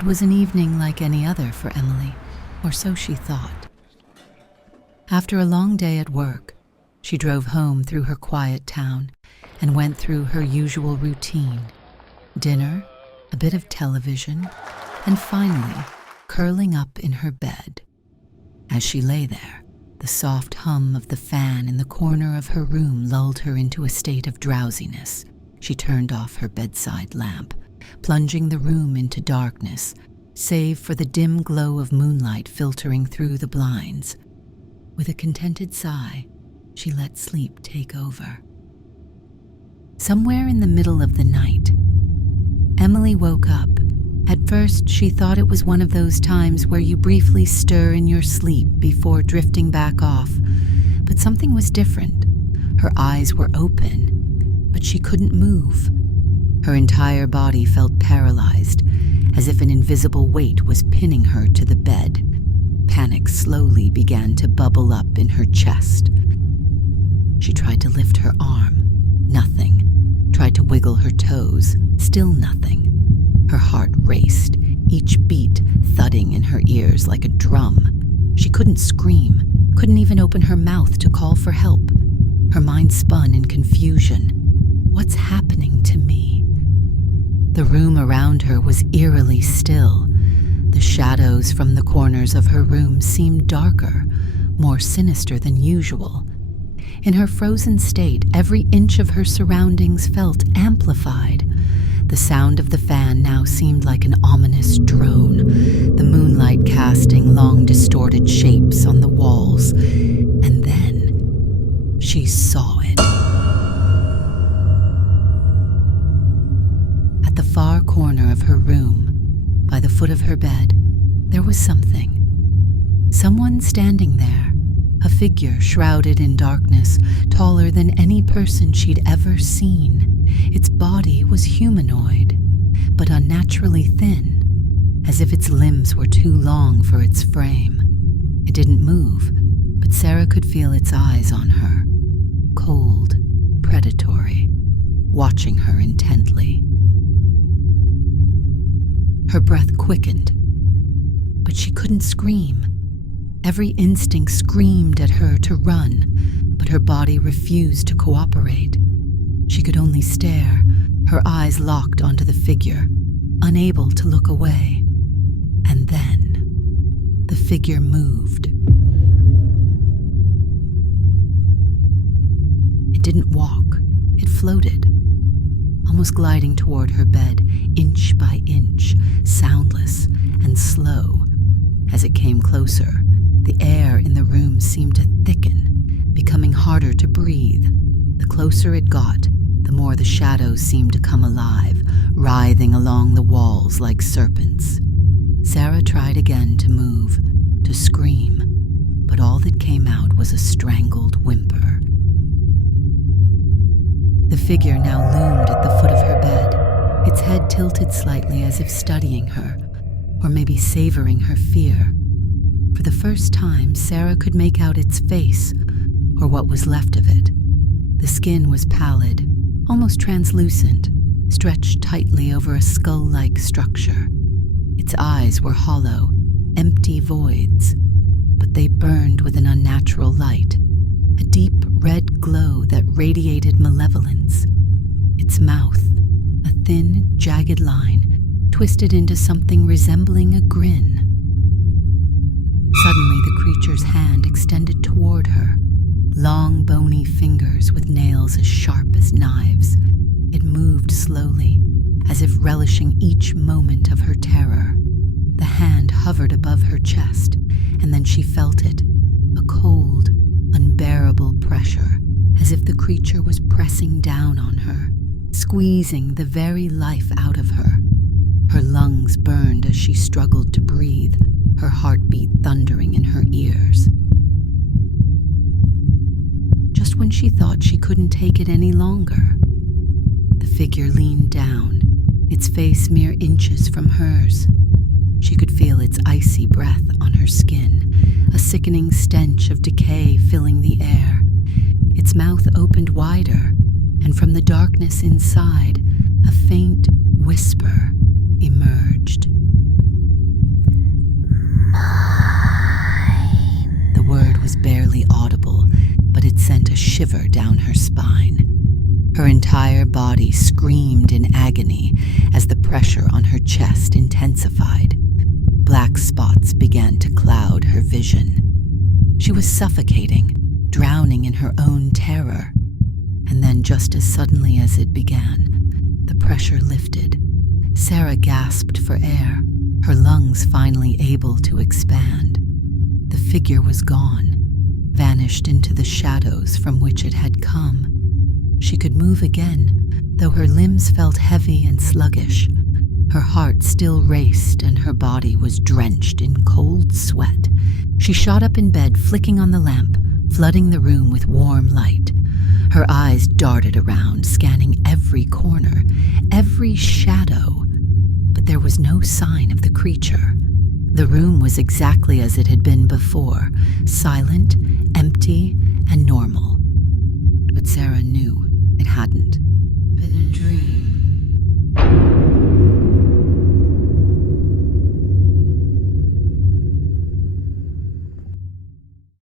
It was an evening like any other for Emily, or so she thought. After a long day at work, she drove home through her quiet town and went through her usual routine: dinner, a bit of television, and finally curling up in her bed. As she lay there, the soft hum of the fan in the corner of her room lulled her into a state of drowsiness. She turned off her bedside lamp, plunging the room into darkness, save for the dim glow of moonlight filtering through the blinds. With a contented sigh, she let sleep take over. Somewhere in the middle of the night, Emily woke up. At first, she thought it was one of those times where you briefly stir in your sleep before drifting back off. But something was different. Her eyes were open, but she couldn't move. Her entire body felt paralyzed, as if an invisible weight was pinning her to the bed. Panic slowly began to bubble up in her chest. She tried to lift her arm. Nothing. Tried to wiggle her toes. Still nothing. Her heart raced, each beat thudding in her ears like a drum. She couldn't scream, couldn't even open her mouth to call for help. Her mind spun in confusion. What's happening to me? The room around her was eerily still. The shadows from the corners of her room seemed darker, more sinister than usual. In her frozen state, every inch of her surroundings felt amplified. The sound of the fan now seemed like an ominous drone, the moonlight casting long distorted shapes on the walls. And then she saw it. At the far corner of her room, by the foot of her bed, there was something. Someone standing there, a figure shrouded in darkness, taller than any person she'd ever seen. Its body was humanoid, but unnaturally thin, as if its limbs were too long for its frame. It didn't move, but Sarah could feel its eyes on her, cold, predatory, watching her intently. Her breath quickened, but she couldn't scream. Every instinct screamed at her to run, but her body refused to cooperate. She could only stare, her eyes locked onto the figure, unable to look away. And then, the figure moved. It didn't walk, it floated, almost gliding toward her bed, inch by inch, soundless and slow. As it came closer, the air in the room seemed to thicken, becoming harder to breathe. The closer it got, the more the shadows seemed to come alive, writhing along the walls like serpents. Sarah tried again to move, to scream, but all that came out was a strangled whimper. The figure now loomed at the foot of her bed, its head tilted slightly as if studying her, or maybe savoring her fear. For the first time, Sarah could make out its face, or what was left of it. The skin was pallid, almost translucent, stretched tightly over a skull-like structure. Its eyes were hollow, empty voids, but they burned with an unnatural light, a deep red glow that radiated malevolence. Its mouth, a thin, jagged line, twisted into something resembling a grin. Suddenly, the creature's hand extended toward her, long, bony fingers with nails as sharp as knives. It moved slowly, as if relishing each moment of her terror. The hand hovered above her chest, and then she felt it, a cold, unbearable pressure, as if the creature was pressing down on her, squeezing the very life out of her. Her lungs burned as she struggled to breathe, her heartbeat thundering in her ears. Just when she thought she couldn't take it any longer, the figure leaned down, its face mere inches from hers. She could feel its icy breath on her skin, a sickening stench of decay filling the air. Its mouth opened wider, and from the darkness inside, a faint whisper emerged. was barely audible, but it sent a shiver down her spine. Her entire body screamed in agony as the pressure on her chest intensified. Black spots began to cloud her vision. She was suffocating, drowning in her own terror. And then, just as suddenly as it began, the pressure lifted. Sarah gasped for air, her lungs finally able to expand. The figure was gone, vanished into the shadows from which it had come. She could move again, though her limbs felt heavy and sluggish. Her heart still raced and her body was drenched in cold sweat. She shot up in bed, flicking on the lamp, flooding the room with warm light. Her eyes darted around, scanning every corner, every shadow. But there was no sign of the creature. The room was exactly as it had been before, silent, empty, and normal.